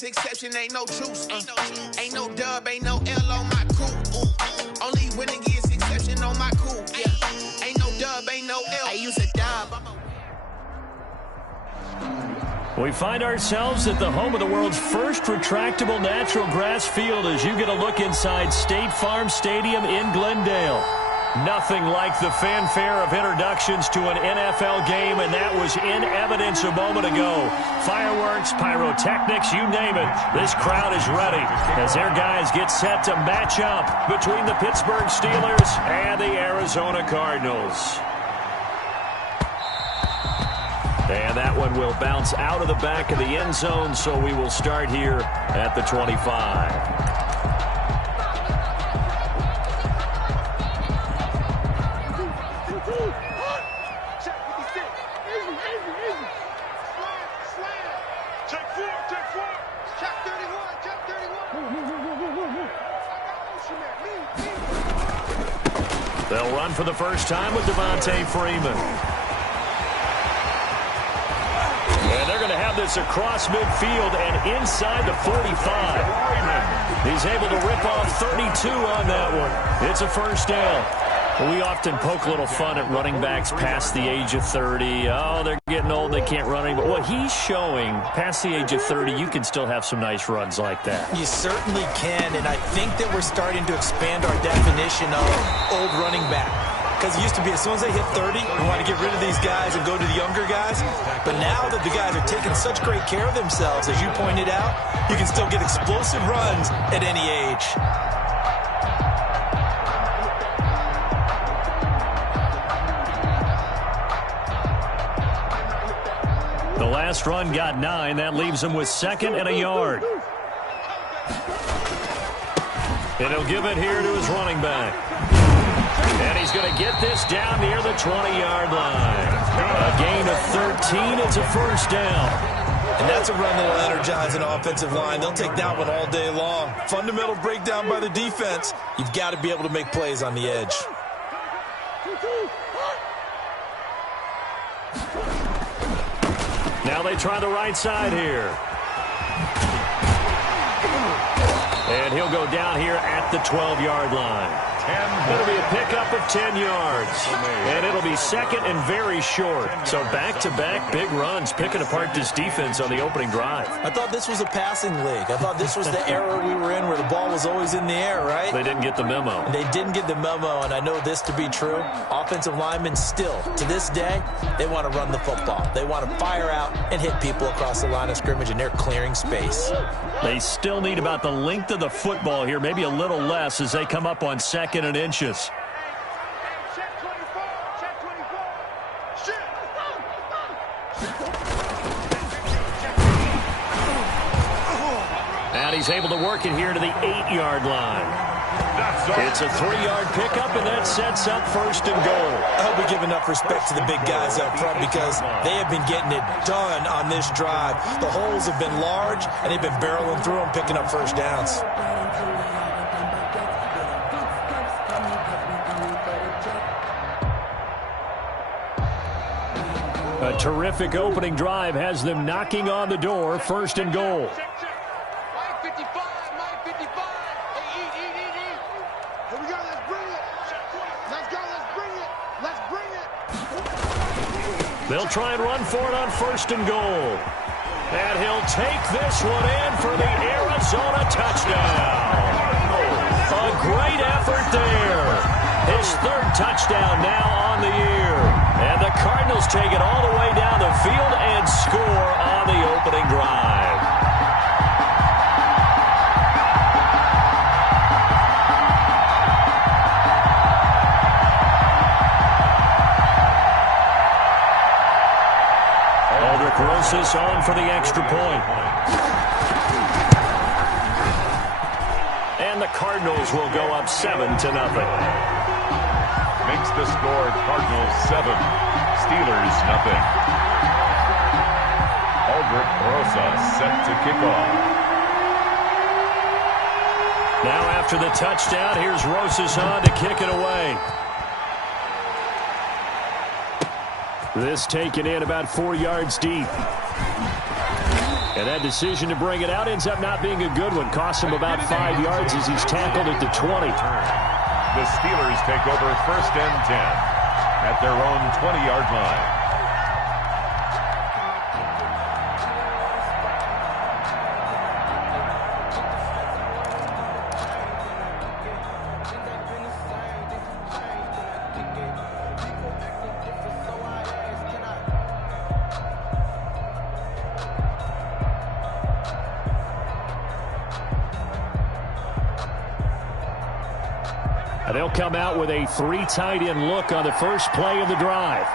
is exception, ain't no truce. Ain't no dub, ain't no L on my coupe. Only winning is exception on my coupe. Yeah. Ain't no dub, ain't no L. I use a dub. We find ourselves at the home of the world's first retractable natural grass field as you get a look inside State Farm Stadium in Glendale. Nothing like the fanfare of introductions to an NFL game, and that was in evidence a moment ago. Fireworks, pyrotechnics, you name it. This crowd is ready as their guys get set to match up between the Pittsburgh Steelers and the Arizona Cardinals. And that one will bounce out of the back of the end zone, so we will start here at the 25. They'll run for the first time with Devontae Freeman. And they're going to have this across midfield and inside the 45. He's able to rip off 32 on that one. It's a first down. We often poke a little fun at running backs past the age of 30. Oh, they're getting old, they can't run anymore. Well, he's showing past the age of 30, you can still have some nice runs like that. You certainly can, and I think that we're starting to expand our definition of old running back. Because it used to be as soon as they hit 30, we want to get rid of these guys and go to the younger guys. But now that the guys are taking such great care of themselves, as you pointed out, you can still get explosive runs at any age. The last run got 9. That leaves him with second and a yard. And he'll give it here to his running back. And he's going to get this down near the 20-yard line. A gain of 13. It's a first down. And that's a run that will energize an offensive line. They'll take that one all day long. Fundamental breakdown by the defense. You've got to be able to make plays on the edge. Now they try the right side here. And he'll go down here at the 12-yard line. It'll be a pickup of 10 yards. And it'll be second and very short. So back-to-back big runs, picking apart this defense on the opening drive. I thought this was a passing league. I thought this was the era we were in where the ball was always in the air, right? They didn't get the memo. They didn't get the memo, and I know this to be true. Offensive linemen still, to this day, they want to run the football. They want to fire out and hit people across the line of scrimmage, and they're clearing space. They still need about the length of the football here, maybe a little less as they come up on second and inches. And he's able to work it here to the 8-yard line. It's a 3-yard pickup, and that sets up first and goal. I hope we give enough respect to the big guys up front because they have been getting it done on this drive. The holes have been large, and they've been barreling through them, picking up first downs. A terrific opening drive has them knocking on the door, first and goal. They'll try and run for it on first and goal. And he'll take this one in for the Arizona touchdown. A great effort there. His third touchdown now on the year. And the Cardinals take it all the way down the field and score on the opening drive. Rosas on for the extra point. And the Cardinals will go up 7-0. Makes the score Cardinals 7, Steelers 0. Aldrich Rosas set to kick off. Now after the touchdown, here's Rosas on to kick it away. This taken in about 4 yards deep. And that decision to bring it out ends up not being a good one. Cost him about 5 yards as he's tackled at the 20. The Steelers take over 1st and 10 at their own 20-yard line. They'll come out with a 3 tight end look on the first play of the drive.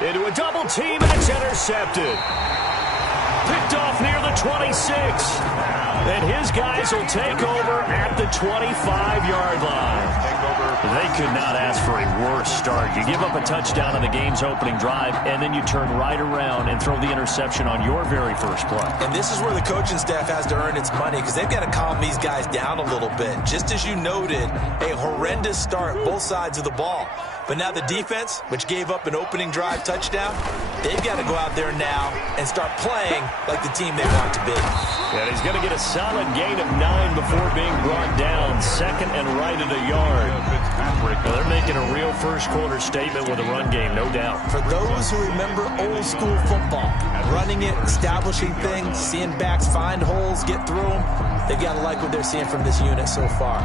Into a double team, and it's intercepted. Picked off near the 26. And his guys will take over at the 25-yard line. They could not ask for a worse start. You give up a touchdown on the game's opening drive, and then you turn right around and throw the interception on your very first play. And this is where the coaching staff has to earn its money, because they've got to calm these guys down a little bit. Just as you noted, a horrendous start, both sides of the ball. But now the defense, which gave up an opening drive touchdown, they've got to go out there now and start playing like the team they want to be. And he's going to get a solid gain of 9 before being brought down. Second and right at a yard. Well, they're making a real first-quarter statement with a run game, no doubt. For those who remember old-school football, running it, establishing things, seeing backs find holes, get through them, they've got to like what they're seeing from this unit so far.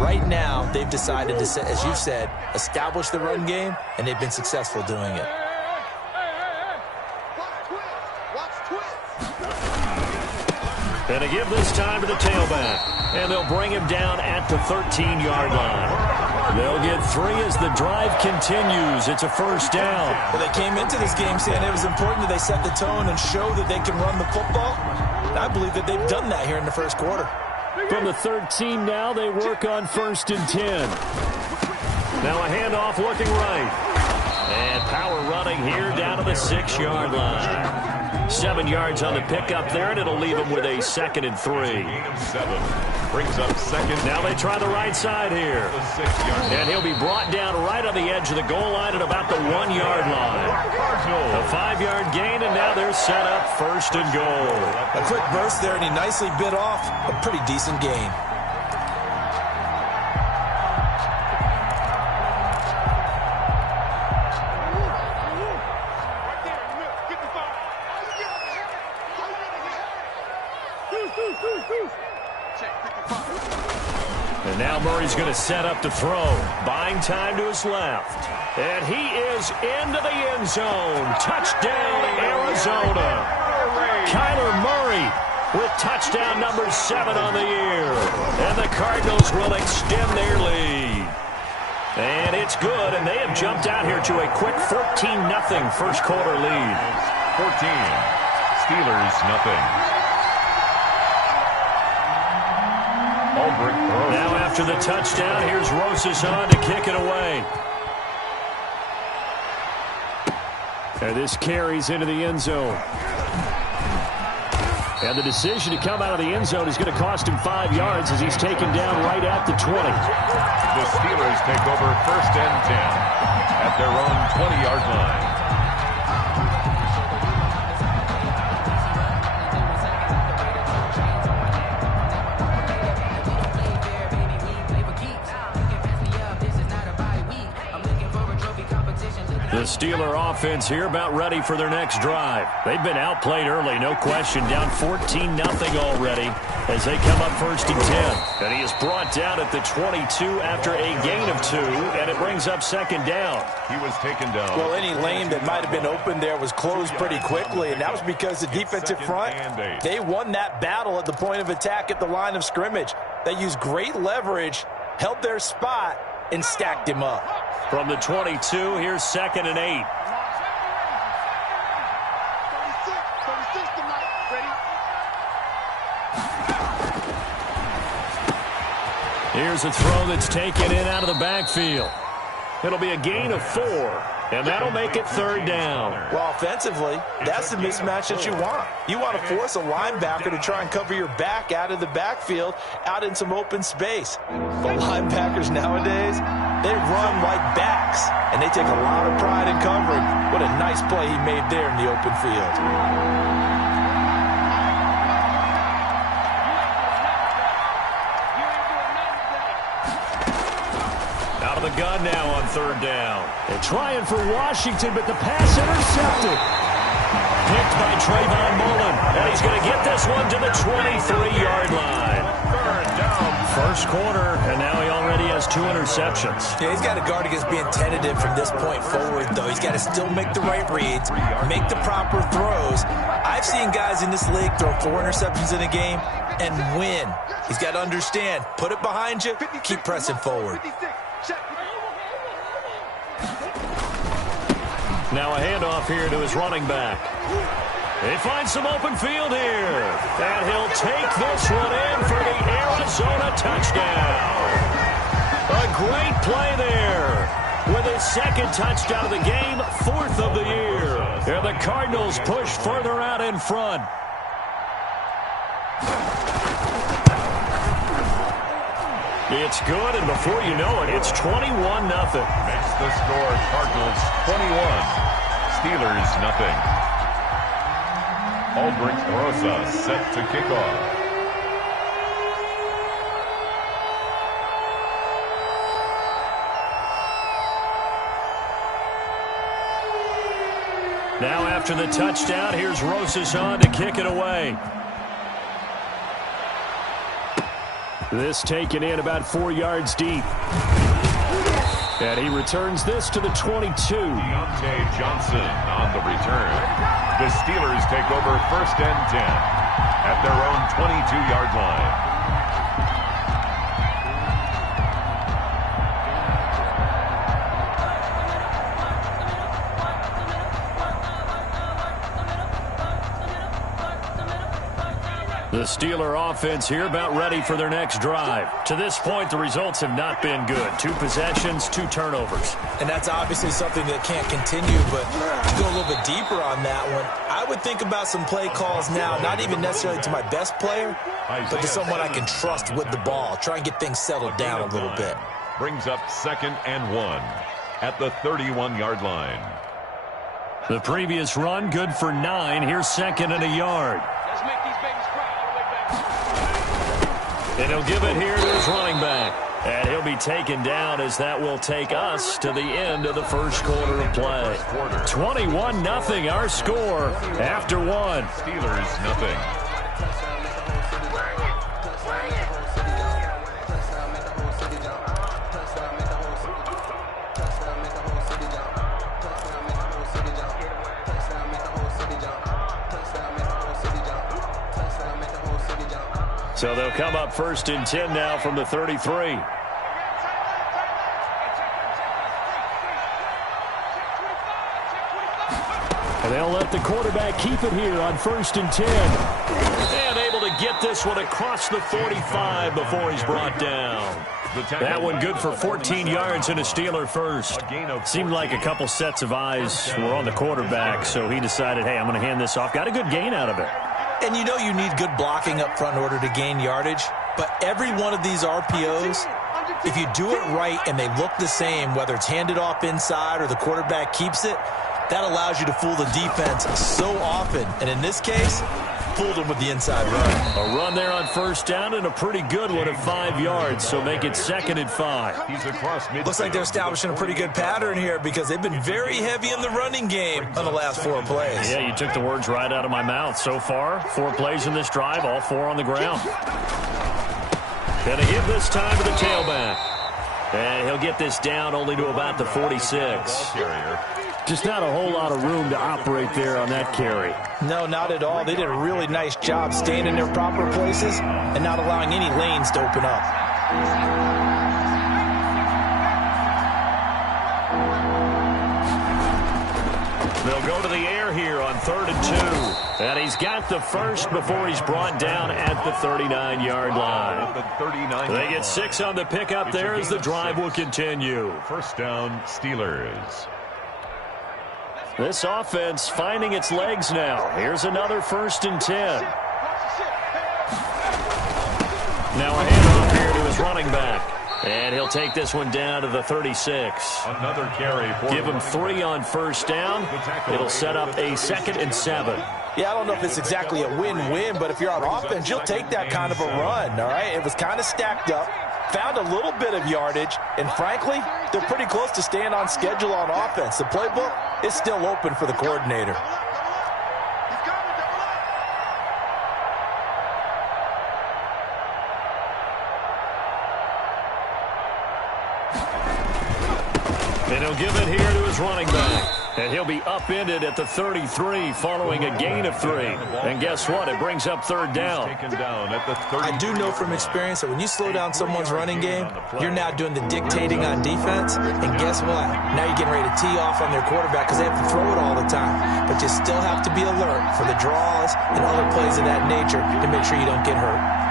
Right now, they've decided to, as you said, establish the run game, and they've been successful doing it. And they give this time to the tailback. And they'll bring him down at the 13-yard line. They'll get 3 as the drive continues. It's a first down. Well, they came into this game saying it was important that they set the tone and show that they can run the football. And I believe that they've done that here in the first quarter. From the 13 now, they work on 1st and 10. Now a handoff looking right. And power running here down to the 6-yard line. 7 yards on the pickup there, and it'll leave him with a 2nd and 3. Gain of 7. Brings up 2nd. Now they try the right side here. And he'll be brought down right on the edge of the goal line at about the 1-yard line. A 5-yard gain, and now they're set up 1st and goal. A quick burst there, and he nicely bit off a pretty decent gain. And now Murray's going to set up to throw. Buying time to his left. And he is into the end zone. Touchdown, Arizona. Kyler Murray with touchdown number 7 on the year. And the Cardinals will extend their lead. And it's good, and they have jumped out here to a quick 14-0 first quarter lead. 14. Steelers, nothing. Now after the touchdown, here's Rosas on to kick it away. And this carries into the end zone. And the decision to come out of the end zone is going to cost him 5 yards as he's taken down right at the 20. The Steelers take over 1st and 10 at their own 20-yard line. The Steeler offense here about ready for their next drive. They've been outplayed early, no question. Down 14-0 already as they come up 1st and 10. And he is brought down at the 22 after a gain of 2, and it brings up 2nd down. He was taken down. Well, any lane that might have been open there was closed pretty quickly, and that was because the defensive front, they won that battle at the point of attack at the line of scrimmage. They used great leverage, held their spot, and stacked him up. From the 22, here's 2nd and 8. Here's a throw that's taken in out of the backfield. It'll be a gain of 4, and that'll make it 3rd down. Well, offensively, that's the mismatch that you want. You want to force a linebacker to try and cover your back out of the backfield, out in some open space. But linebackers nowadays, they run like backs, and they take a lot of pride in covering. What a nice play he made there in the open field. Out of the gun now on third down. They're trying for Washington, but the pass intercepted. Picked by Trayvon Mullen, and he's going to get this one to the 23-yard line. Third down. First quarter, and now he already has 2 interceptions. Yeah, he's got to guard against being tentative from this point forward, though. He's got to still make the right reads, make the proper throws. I've seen guys in this league throw 4 interceptions in a game and win. He's got to understand, put it behind you, keep pressing forward. Now a handoff here to his running back. They find some open field here. And he'll take this one in for the Arizona touchdown. A great play there. With his second touchdown of the game, 4th of the year. And the Cardinals push further out in front. It's good, and before you know it, it's 21-0. Makes the score Cardinals 21, Steelers nothing. Aldrich Rosa set to kick off. Now after the touchdown, here's Rosas on to kick it away. This taken in about 4 yards deep. And he returns this to the 22. Deontay Johnson on the return. The Steelers take over 1st and 10 at their own 22-yard line. The Steeler offense here about ready for their next drive. To this point, the results have not been good. 2 possessions, 2 turnovers. And that's obviously something that can't continue, but to go a little bit deeper on that one, I would think about some play calls now, not even necessarily to my best player, but to someone I can trust with the ball. Try and get things settled down a little bit. Brings up 2nd and 1 at the 31-yard line. The previous run, good for 9. Here's 2nd and a yard. And he'll give it here to his running back. And he'll be taken down as that will take us to the end of the first quarter of play. 21-0 our score after 1. Steelers nothing. So they'll come up 1st and 10 now from the 33. And they'll let the quarterback keep it here on 1st and 10. And able to get this one across the 45 before he's brought down. That one good for 14 yards and a Steeler first. Seemed like a couple sets of eyes were on the quarterback, so he decided, hey, I'm going to hand this off. Got a good gain out of it. And you know you need good blocking up front in order to gain yardage, but every one of these RPOs, if you do it right and they look the same, whether it's handed off inside or the quarterback keeps it, that allows you to fool the defense so often. And in this case, fooled him with the inside run. A run there on 1st down and a pretty good one at 5 yards, so make it 2nd and 5. He's across midfield. Looks like they're establishing a pretty good pattern here because they've been very heavy in the running game on the last 4 plays. Yeah, you took the words right out of my mouth. So far, 4 plays in this drive, all 4 on the ground. Gonna give this time to the tailback. And he'll get this down only to about the 46. Just not a whole lot of room to operate there on that carry. No, not at all. They did a really nice job staying in their proper places and not allowing any lanes to open up. They'll go to the air here on 3rd and 2. And he's got the first before he's brought down at the 39-yard line. They get 6 on the pickup there as the drive will continue. 1st down, Steelers. This offense finding its legs now. Here's another 1st and 10. Now a handoff here to his running back. And he'll take this one down to the 36. Another carry. Give him 3 on first down. It'll set up a 2nd and 7. Yeah, I don't know if it's exactly a win-win, but if you're on offense, you'll take that kind of a run, all right? It was kind of stacked up, found a little bit of yardage, and frankly, they're pretty close to staying on schedule on offense. The playbook is still open for the coordinator. And he'll give it here to his running back. And he'll be upended at the 33 following a gain of 3. And guess what? It brings up 3rd down. I do know from experience that when you slow down someone's running game, you're now doing the dictating on defense. And guess what? Now you're getting ready to tee off on their quarterback because they have to throw it all the time. But you still have to be alert for the draws and other plays of that nature to make sure you don't get hurt.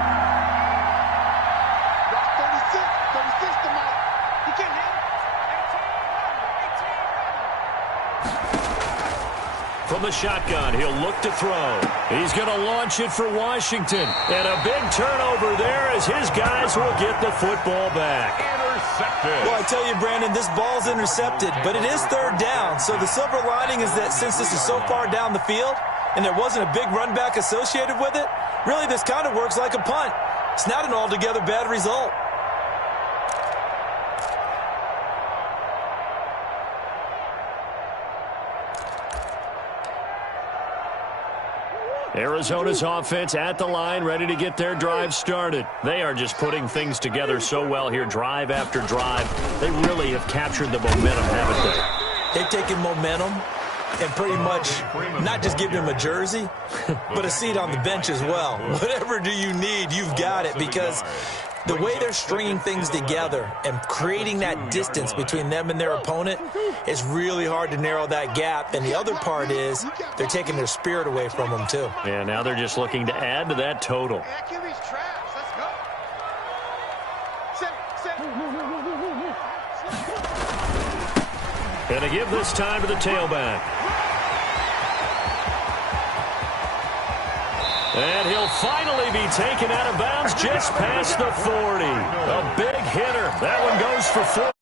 From the shotgun, he'll look to throw. He's going to launch it for Washington. And a big turnover there as his guys will get the football back. Intercepted. Well, I tell you, Brandon, this ball's intercepted, but it is 3rd down. So the silver lining is that since this is so far down the field and there wasn't a big run back associated with it, really this kind of works like a punt. It's not an altogether bad result. Arizona's offense at the line, ready to get their drive started. They are just putting things together so well here, drive after drive. They really have captured the momentum, haven't they? They've taken momentum and pretty much not just given him a jersey, but a seat on the bench as well. Whatever do you need, you've got it, because the way they're stringing things together and creating that distance between them and their opponent is really hard to narrow that gap. And the other part is they're taking their spirit away from them, too. Yeah, now they're just looking to add to that total. And to give this time to the tailback. And he'll finally be taken out of bounds just past the 40. A big hitter. That one goes for 4.